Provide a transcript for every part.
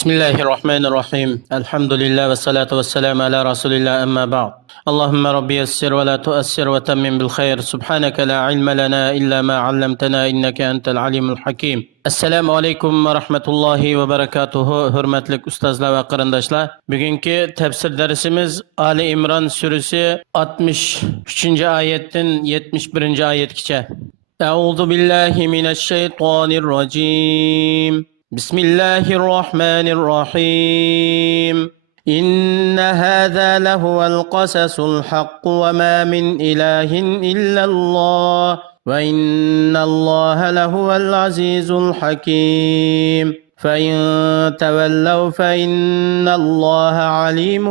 بسم الله الرحمن الرحيم الحمد لله والصلاة والسلام على رسول الله أما بعد اللهم ربي يسر ولا تؤسر وتمم بالخير سبحانك لا علم لنا إلا ما علمتنا إنك أنت العليم الحكيم Assalamu alaykum va rahmatullohi va barakatuhu. Hurmatli ustozlar va qarindoshlar. Bugungi tafsir darsimiz Ali Imron surasi 63-oyatdan 71-oyatgacha. A'udhu billahi minash shaytonir rojim. Bismillahir rohmanir rohim. إن هذا لهو القصص الحق وما من إله إلا الله وإن الله لهو العزيز الحكيم فإن تولوا فإن الله عليم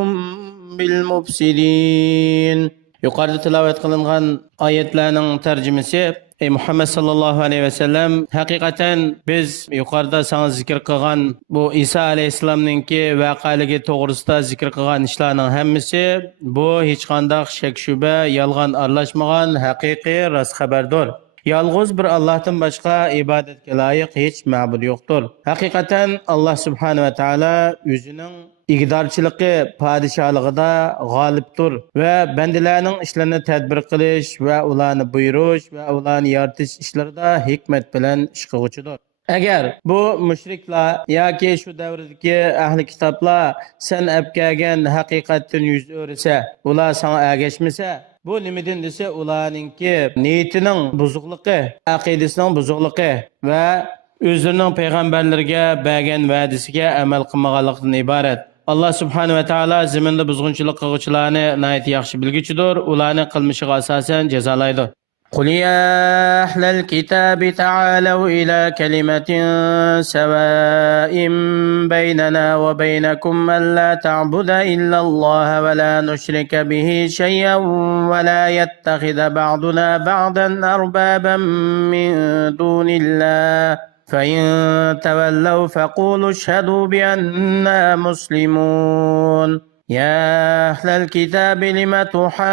بالمفسدين Yuqorida tilovat qilingan oyatlarning tarjimasi Muhammad sallallohu alayhi va sallam haqiqatan biz yuqorida sana zikr qilgan bu Isa alayhissalomninki voqealigi to'g'risida zikr qilgan ishlarning hammasi bu hech qanday shak shubha yolg'on aralashmagan haqiqiy rost xabardir. Yalğız bir Allah'tan başka ibadetke layık hiç ma'bud yoktur. Hakikaten Allah subhanahu ve taala özünün iqtidarçılığı, padişahlığı g'olibdir ve bendilerinin işlerini tedbir qilish ve ularni buyurish ve ularni yaratish ishlarida hikmet bilan ish qiluvchidir. Agar bu mushriklar yoki shu davrdagi ahli kitoblar sen apkagan haqiqatdan yuz o'risa, ular sana ergashmasa, bu nimadan desa ularningki niyatining buzuqligi, aqidasining buzuqligi va o'zlarining payg'ambarlarga bergan va'dasiga amal qilmaganlikdan iborat. Allah subhanahu wa ta'ala zaminda buzg'unchilik qiluvchilarni nayt yaxshi bilguchidir, ularni qilmishiga asosan jazolaydi. قل يا أهل الكتاب تعالوا إلى كلمة سواء بيننا وبينكم ألا تعبد إلا الله ولا نشرك به شيئا ولا يتخذ بعضنا بعضا أربابا من دون الله فإن تولوا فقولوا اشهدوا بأننا مسلمون يا أهل الكتاب لم تحاجون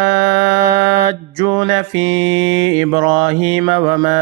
في إبراهيم وما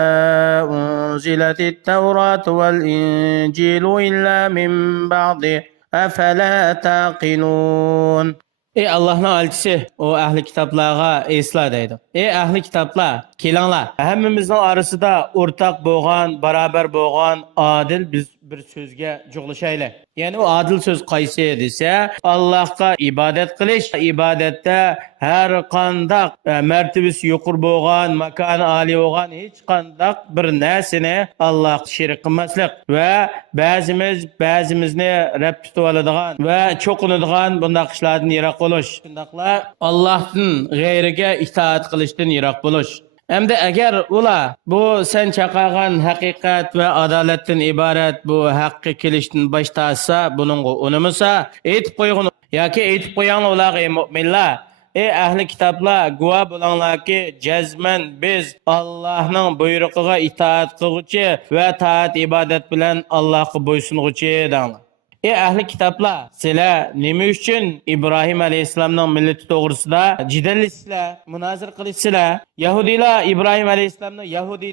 أنزلت التوراة والإنجيل إلا من بعده أفلا تعقلون Ey Allah'ın elçisi, o ehli kitaplarga esla deydi. Ey ehli kitaplar, kelinglar. Hammamizning arasida o'rtaq bo'lgan, barobar bo'lgan adil biz bir so'zga jo'g'lashaylik. Ya'ni o adil so'z qaysi desa, Allohga ibodat qilish, ibodatda har qanday martabasi yuqori bo'lgan, makoni oliy bo'lgan hech qanday bir narsani Allohga shirik qilmaslik va ba'zimizni Rabb tutib oladigan va cho'qinadigan bunday ishlardan yiroq bo'lish. Shundaqla Allohdan g'ayriga itoat qilishdan yiroq bo'lish. Endi agar ular bu sen chaqagan haqiqat va adolatdan iborat bu haqqi kelishdan bosh tortsa, buningga unamasa, aytib qo'ygan yoki aytib qo'yinglar ularga ey mu'minlar, ey ahli kitoblar, guvoh bo'linglarki, jazman biz Allohning buyrug'iga itoat qiluvchi va taat ibodat bilan Allohga bo'ysunuvchi danglar. Ey ahli kitoblar, sizlar nima uchun İbrahim alayhissalomning millati to'g'risida jidallasizlar, munozir qilasizlar? Yahudiylar İbrahim alayhissalomni Yahudi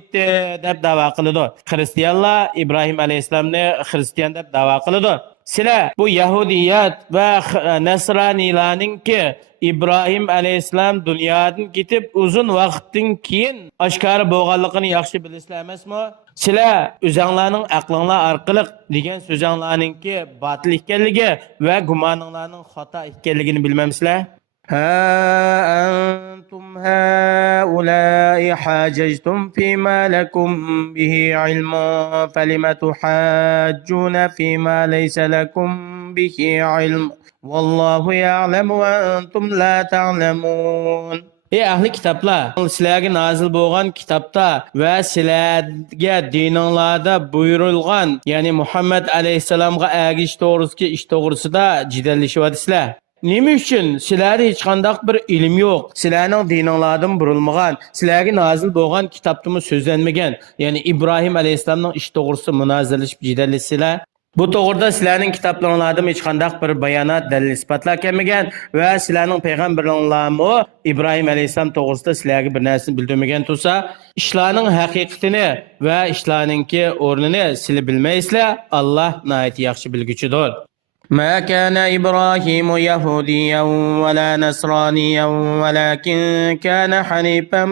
deb da'vo qiladi. Xristianlar İbrahim alayhissalomni Xristian deb da'vo qiladi. Sizlar bu Yahudiyat va Nasranilarningki İbrahim alayhissalom dunyodan ketib uzun vaqtdan keyin oshkora bo'lganligini yaxshi bilasizlar emasmi? Sizlar o'zinglarning aqlinglar orqali degan so'zinglarningki botil ekanligi va gumoninglarning xato ekanligini bilmamsizlar? ها أنتم هؤلاء حاججتم فيما لكم به علم فلم تحاجون فيما ليس لكم به علم والله يعلم وأنتم لا تعلمون Ey ahli kitoblar, sizlarga nozil bo'lgan kitobda va sizlarga dininglarda buyurilgan, ya'ni Muhammad alayhisalomga ergish to'g'risida ish to'g'risida jidallashyapsizlar. Nima uchun sizlarda hech qanday bir ilm yo'q, sizlarning dininglardan burilmagan, sizlarga nozil bo'lgan kitobda so'zlanmagan, ya'ni İbrahim alayhisalomning ish to'g'risida munozirlashib jidallasizlar. Bu to'g'rida sizlarning kitoblaringizda hech qanday bir bayonot, dalil isbotlar kelmagan va sizlarning payg'ambarlaringizmi İbrahim alayhisalom to'g'risida sizlarga bir narsani bildirmagan tursa, ishlarning haqiqatini va ishlarningki o'rnini sizlar bilmaysizlar. Alloh nihoyat yaxshi bilguchidir. ما كان إبراهيم يهوديا ولا نصرانيا ولكن كان حنيفا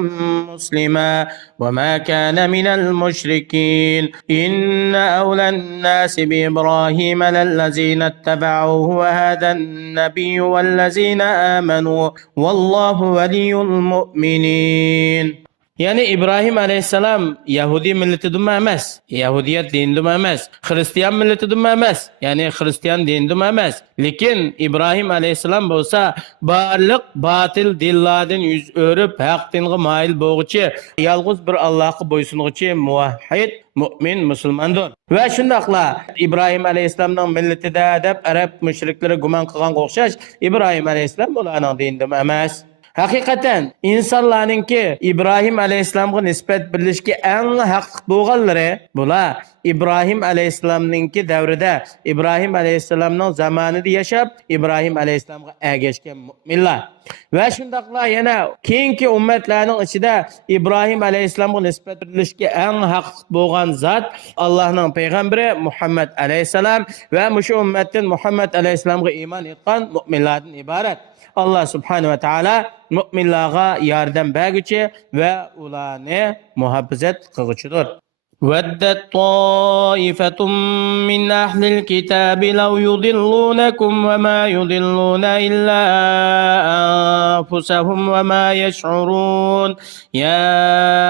مسلما وما كان من المشركين إن أولى الناس بإبراهيم للذين اتبعوه وهذا النبي والذين آمنوا والله ولي المؤمنين. Yani İbrahim Aleyhisselam Yahudi milletidir emas, Yahudiyet dinidir emas, Hristiyan milletidir emas, yani Hristiyan dinidir emas. Lekin İbrahim Aleyhisselam bolsa barliq batil dillardan yüz örüp haq dinge mail boğuchi, yalğız bir Allah'a boysunguchi muvahhid mümin musulmandır. Ve şundaqla İbrahim Aleyhisselam'ın milletide deb Arab müşrikleri guman qilgan o'xshash İbrahim Aleyhisselam bularning dinidir emas. Hakikaten insanlarınki İbrahim Aleyhisselam'a nispet bilişki en hak doğalları bula İbrahim Aleyhisselam'ınki devrede İbrahim Aleyhisselam'ın zamanında yaşap İbrahim Aleyhisselam'a ergeçken müminler. Ve şundakla yine keyinki ümmetlerinin içinde İbrahim Aleyhisselam'a nispet bilişki en hak doğan zat Allah'ın peygamberi Muhammed Aleyhisselam ve şu ümmetin Muhammed Aleyhisselam'a iman etken müminlerden ibaret. Allah subhanahu ve taala müminlara yardım bergüçü ve ularını muhabbet kılgıçıdır. وَدَّتْ طَائِفَةٌ مِّنْ أَهْلِ الْكِتَابِ لَوْ يُضِلُّونَكُمْ وَمَا يُضِلُّونَ إِلَّا أَنفُسَهُمْ وَمَا يَشْعُرُونَ يَا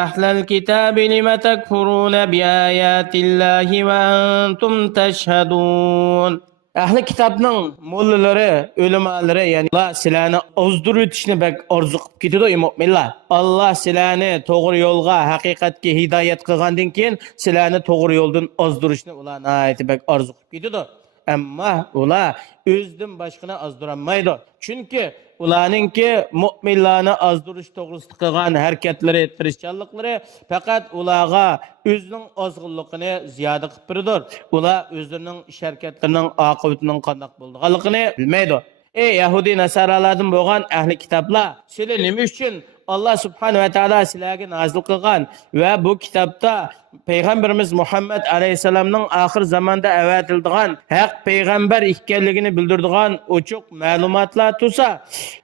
أَهْلَ الْكِتَابِ لِمَ تَكْفُرُونَ بِآيَاتِ اللَّهِ وَأَنْتُمْ تَشْهَدُونَ. Ahli kitapның mollaları, ölümaları yani Allah silahını ozdur ötüşünü bek arzu qıp ketidu müminler. Allah silahını doğru yolga, haqiqatga hidayet qilgandan keyin silahını doğru yoldan ozdurishni ular nayati bek arzu qıp ketidu. Amma ular özdən başqını azdıranmaydı. Çünkü ularninki müminlarni azdırış to'g'risida qilgan harakatları, tirishchanliklari faqat ularga o'zining ozg'inligini ziyoda qilib beridir. Ular o'zlarining ish harakatlarining oqibatining qanday bo'lganligini bilmaydi. Ey Yahudi Nasaralardan bo'lgan ahli kitoblar, sizlar nima uchun Allah subhanahu ve taala sizlarga nozil qilgan va bu kitobda Peygamberimiz Muhammed Aleyhisselam'ның ahir zamanda avatildigan haq peygamber ekanligini bildirdigan ochiq ma'lumotlar tursa,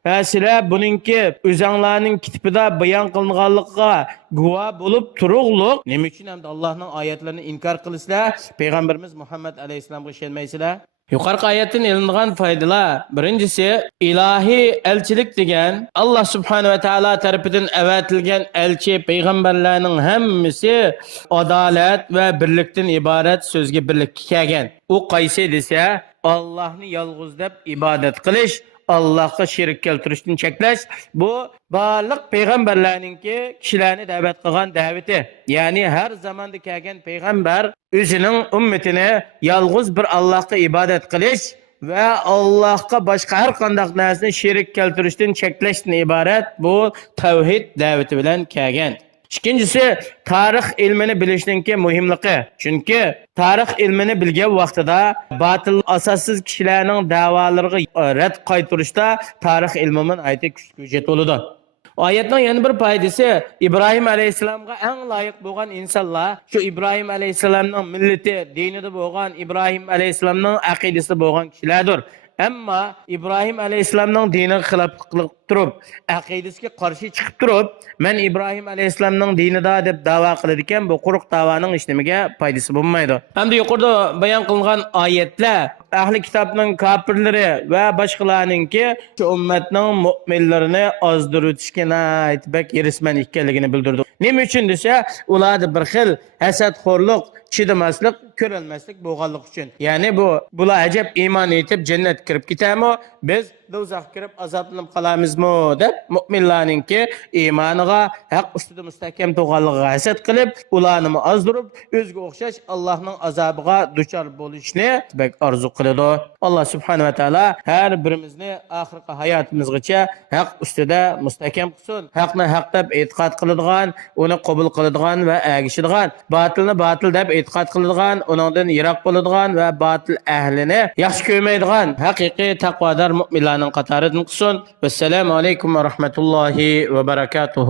va sizlar buningki o'zinglarning kitobida bayon qilinganligiga guvoh bo'lib turug'liq, nima uchun ham Allohning oyatlarini inkor qilisizlar, Peygamberimiz Muhammed Aleyhisselamga ishonmaysizlar? Yuqorqi oyatdan ilingan foydalar. Birinchisi, ilahi elchilik degan Allah subhanahu ve taala tarafidan avatilgan elchi payg'ambarlarning hammasi adolat va birlikdan iborat so'zga birlikka kelgan. U qaysi desa, Allohni yolg'iz deb ibodat qilish, Allah'a şirk keltirishni cheklash, bu barliq payg'ambarlarningki kishilarni da'vat qilgan da'vati. Ya'ni har zamonda kelgan payg'ambar o'zining ummatini yolg'iz bir Allohga ibodat qilish va Allohga boshqa har qanday narsani shirk keltirishdan cheklashdan iborat bu tavhid da'vati bilan kelgan. İkincisi, tarix ilmini bilishninki muhimligi. Chunki tarix ilmini bilgan vaqtida batil asossiz kishilarning da'volariga rad qaytarishda tarix ilmining aytib kuch bo'ladi. Oyatning yana bir foydasi, İbrahim Aleyhisselamga eng loyiq bo'lgan insonlar shu İbrahim Aleyhisselamning millati, dinida bo'lgan, İbrahim Aleyhisselamning aqidasida bo'lgan kishilardir. Amma İbrahim Aleyhisselam'ның dini xilaf qilib turib, aqidasiga qarshi chiqib turib, men İbrahim Aleyhisselam'ның dinida deb da'vo qiladi ekan, bu quruq da'voning hech nimaga foydasi bo'lmaydi. Hamda yuqorida bayon qilingan oyatlar ahli kitobning kofirlari va boshqalarningki shu ummatning mu'minlarini ozdirib o'tishga aytbak yirisman ekanligini bildirdi. Nima uchun desa, ularda bir xil hasadxo'rlik, chidamaslik, ko'rilmaslik bo'lganligi uchun. Ya'ni bular ajab iymon etib jannat kirib ketami, biz do'zax kirib azoblanib qolamizmi deb mu'minlarningki iymoniga haq ustida mustahkam turganligiga hasad qilib, ularni ozdirib, o'ziga o'xshash Allohning azobiga duchor bo'lishni bek orzu qiladi. Alloh subhanahu va taolo har birimizni oxirgi hayotimizgacha haq ustida mustahkam qilsin. Haqni haq deb e'tiqod qiladigan, uni qabul qiladigan va ergishadigan, batilni batil deb e'tiqod qiladigan, uningdan yiroq bo'ladigan va batil ahlini yaxshi ko'rmaydigan haqiqiy taqvodor mu'minlarning qatoridan qilsin. Assalomu alaykum va rahmatullohi va barakatuh.